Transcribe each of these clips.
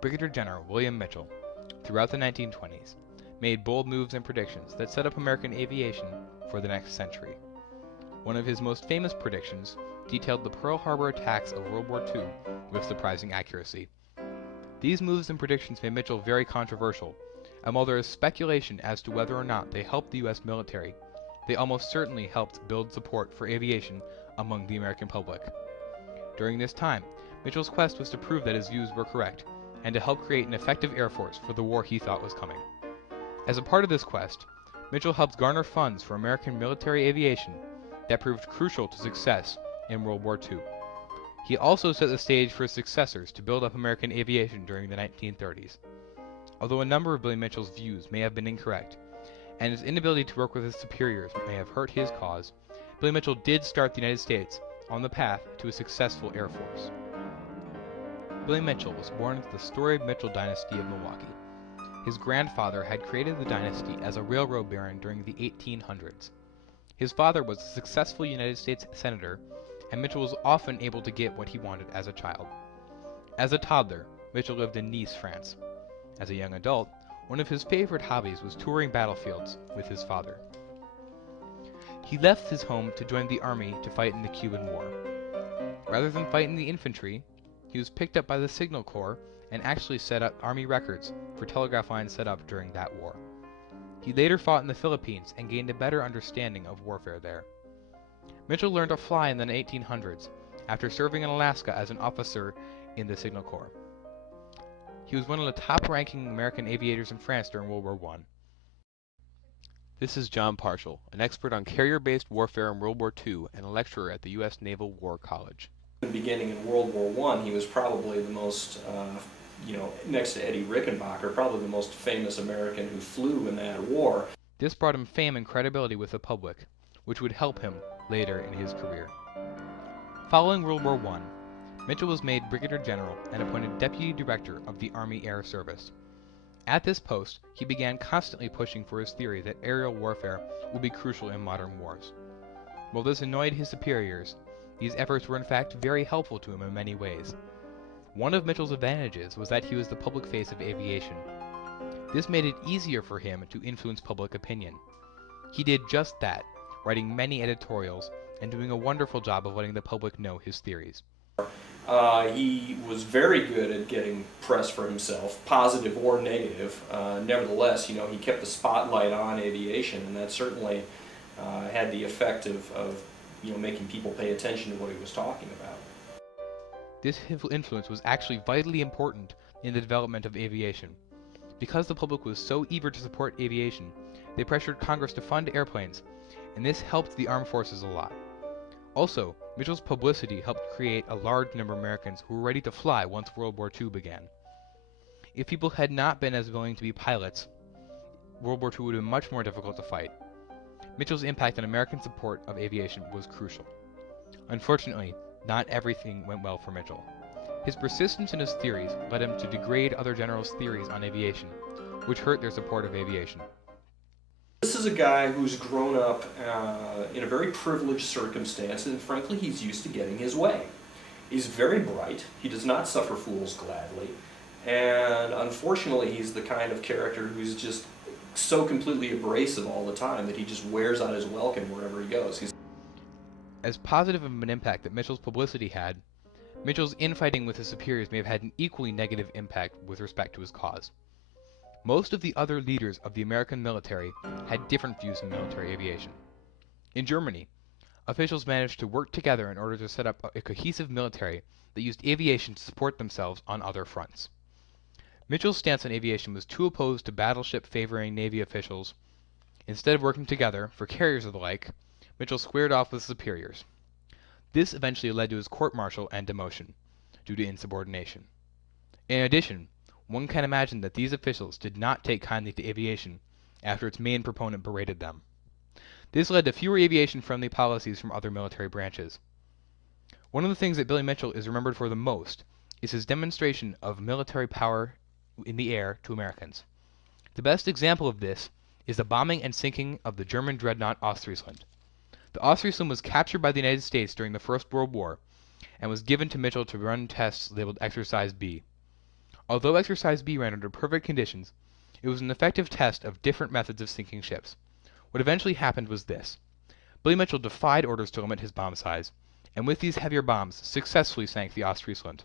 Brigadier General William Mitchell, throughout the 1920s, made bold moves and predictions that set up American aviation for the next century. One of his most famous predictions detailed the Pearl Harbor attacks of World War II with surprising accuracy. These moves and predictions made Mitchell very controversial, and while there is speculation as to whether or not they helped the U.S. military, they almost certainly helped build support for aviation among the American public. During this time, Mitchell's quest was to prove that his views were correct, and to help create an effective air force for the war he thought was coming. As a part of this quest, Mitchell helped garner funds for American military aviation that proved crucial to success in World War II. He also set the stage for his successors to build up American aviation during the 1930s. Although a number of Billy Mitchell's views may have been incorrect, and his inability to work with his superiors may have hurt his cause, Billy Mitchell did start the United States on the path to a successful Air Force. Billy Mitchell was born into the storied Mitchell dynasty of Milwaukee. His grandfather had created the dynasty as a railroad baron during the 1800s. His father was a successful United States senator, and Mitchell was often able to get what he wanted as a child. As a toddler, Mitchell lived in Nice, France. As a young adult, one of his favorite hobbies was touring battlefields with his father. He left his home to join the army to fight in the Cuban War. Rather than fight in the infantry, he was picked up by the Signal Corps and actually set up army records for telegraph lines set up during that war. He later fought in the Philippines and gained a better understanding of warfare there. Mitchell learned to fly in the 1800s after serving in Alaska as an officer in the Signal Corps. He was one of the top-ranking American aviators in France during World War I. This is John Parshall, an expert on carrier-based warfare in World War II and a lecturer at the U.S. Naval War College. Beginning in World War I, he was probably the most, next to Eddie Rickenbacker, probably the most famous American who flew in that war. This brought him fame and credibility with the public, which would help him later in his career. Following World War I, Mitchell was made Brigadier General and appointed Deputy Director of the Army Air Service. At this post, he began constantly pushing for his theory that aerial warfare would be crucial in modern wars. While this annoyed his superiors, these efforts were in fact very helpful to him in many ways. One of Mitchell's advantages was that he was the public face of aviation. This made it easier for him to influence public opinion. He did just that, writing many editorials and doing a wonderful job of letting the public know his theories. He was very good at getting press for himself, positive or negative. Nevertheless, he kept the spotlight on aviation, and that certainly had the effect of making people pay attention to what he was talking about. This influence was actually vitally important in the development of aviation. Because the public was so eager to support aviation, they pressured Congress to fund airplanes, and this helped the armed forces a lot. Also, Mitchell's publicity helped create a large number of Americans who were ready to fly once World War II began. If people had not been as willing to be pilots, World War II would have been much more difficult to fight. Mitchell's impact on American support of aviation was crucial. Unfortunately, not everything went well for Mitchell. His persistence in his theories led him to degrade other generals' theories on aviation, which hurt their support of aviation. This is a guy who's grown up in a very privileged circumstance, and frankly, he's used to getting his way. He's very bright. He does not suffer fools gladly. And unfortunately, he's the kind of character who's just so completely abrasive all the time that he just wears out his welcome wherever he goes. As positive of an impact that Mitchell's publicity had, Mitchell's infighting with his superiors may have had an equally negative impact with respect to his cause. Most of the other leaders of the American military had different views in military aviation. In Germany, officials managed to work together in order to set up a cohesive military that used aviation to support themselves on other fronts. Mitchell's stance on aviation was too opposed to battleship-favoring Navy officials. Instead of working together for carriers of the like, Mitchell squared off with his superiors. This eventually led to his court-martial and demotion, due to insubordination. In addition, one can imagine that these officials did not take kindly to aviation after its main proponent berated them. This led to fewer aviation-friendly policies from other military branches. One of the things that Billy Mitchell is remembered for the most is his demonstration of military power in the air to Americans. The best example of this is the bombing and sinking of the German dreadnought Ostfriesland. The Ostfriesland was captured by the United States during the First World War and was given to Mitchell to run tests labeled Exercise B. Although Exercise B ran under perfect conditions, it was an effective test of different methods of sinking ships. What eventually happened was this. Billy Mitchell defied orders to limit his bomb size, and with these heavier bombs successfully sank the Ostfriesland.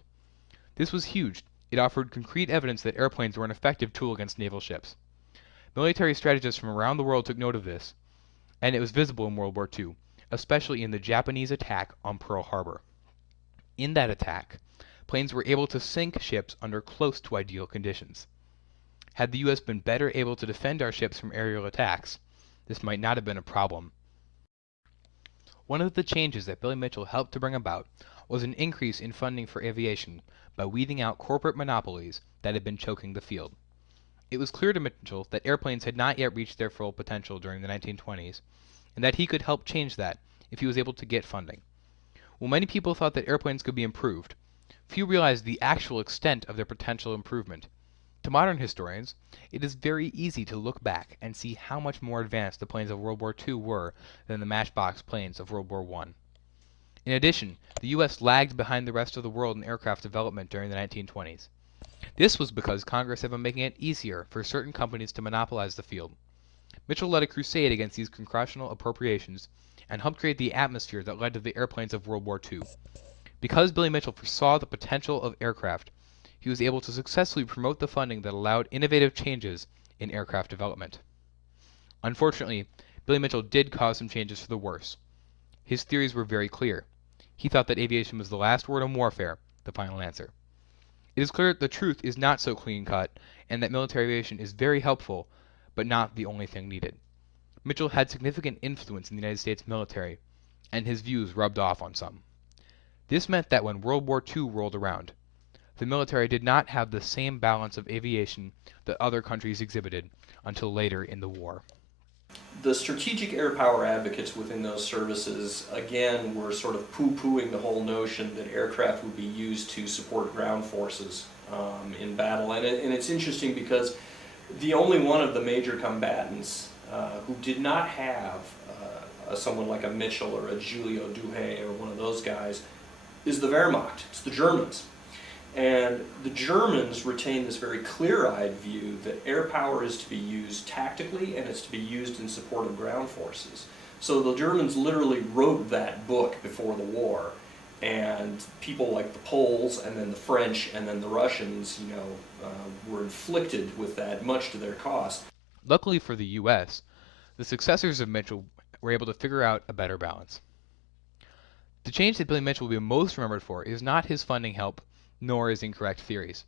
This was huge. It offered concrete evidence that airplanes were an effective tool against naval ships. Military strategists from around the world took note of this, and it was visible in World War II, especially in the Japanese attack on Pearl Harbor. In that attack, planes were able to sink ships under close to ideal conditions. Had the U.S. been better able to defend our ships from aerial attacks, this might not have been a problem. One of the changes that Billy Mitchell helped to bring about was an increase in funding for aviation by weeding out corporate monopolies that had been choking the field. It was clear to Mitchell that airplanes had not yet reached their full potential during the 1920s, and that he could help change that if he was able to get funding. While many people thought that airplanes could be improved, few realized the actual extent of their potential improvement. To modern historians, it is very easy to look back and see how much more advanced the planes of World War II were than the matchbox planes of World War I. In addition, the U.S. lagged behind the rest of the world in aircraft development during the 1920s. This was because Congress had been making it easier for certain companies to monopolize the field. Mitchell led a crusade against these congressional appropriations and helped create the atmosphere that led to the airplanes of World War II. Because Billy Mitchell foresaw the potential of aircraft, he was able to successfully promote the funding that allowed innovative changes in aircraft development. Unfortunately, Billy Mitchell did cause some changes for the worse. His theories were very clear. He thought that aviation was the last word in warfare, the final answer. It is clear that the truth is not so clean-cut, and that military aviation is very helpful, but not the only thing needed. Mitchell had significant influence in the United States military, and his views rubbed off on some. This meant that when World War II rolled around, the military did not have the same balance of aviation that other countries exhibited until later in the war. The strategic air power advocates within those services, again, were sort of poo-pooing the whole notion that aircraft would be used to support ground forces in battle. And it's interesting because the only one of the major combatants who did not have someone like a Mitchell or a Julio Duhay or one of those guys is the Wehrmacht. It's the Germans. And the Germans retain this very clear-eyed view that air power is to be used tactically and it's to be used in support of ground forces. So the Germans literally wrote that book before the war, and people like the Poles and then the French and then the Russians, were inflicted with that much to their cost. Luckily for the U.S., the successors of Mitchell were able to figure out a better balance. The change that Billy Mitchell will be most remembered for is not his funding help, nor his incorrect theories.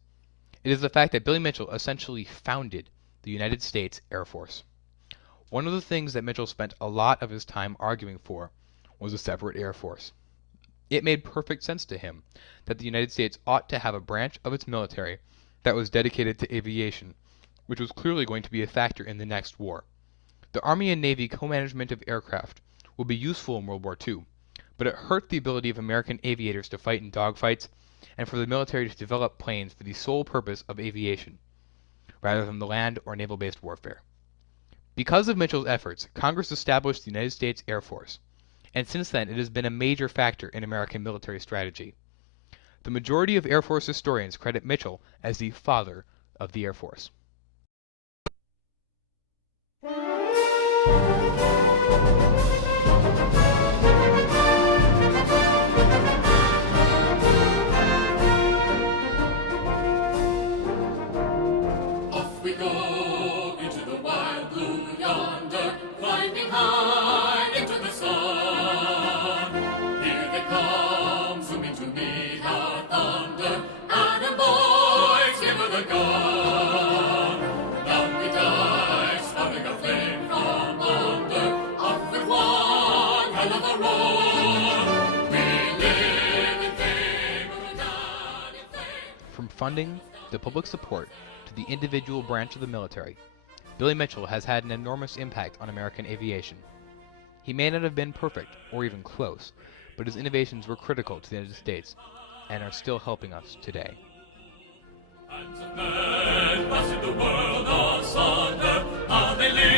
It is the fact that Billy Mitchell essentially founded the United States Air Force. One of the things that Mitchell spent a lot of his time arguing for was a separate Air Force. It made perfect sense to him that the United States ought to have a branch of its military that was dedicated to aviation, which was clearly going to be a factor in the next war. The Army and Navy co-management of aircraft will be useful in World War II, but it hurt the ability of American aviators to fight in dogfights and for the military to develop planes for the sole purpose of aviation, rather than the land or naval-based warfare. Because of Mitchell's efforts, Congress established the United States Air Force, and since then it has been a major factor in American military strategy. The majority of Air Force historians credit Mitchell as the father of the Air Force. Off we go into the wild blue yonder, climbing high into the sun. Here they come, zooming to meet our thunder. Adam boys, give her the gun. Down we dive, spouting a flame from under. Off with one hell of a roar. We live in fame, we die in flame. From funding to public support to the individual branch of the military, Billy Mitchell has had an enormous impact on American aviation. He may not have been perfect, or even close, but his innovations were critical to the United States, and are still helping us today. Hands of men, passing the world asunder, how they live.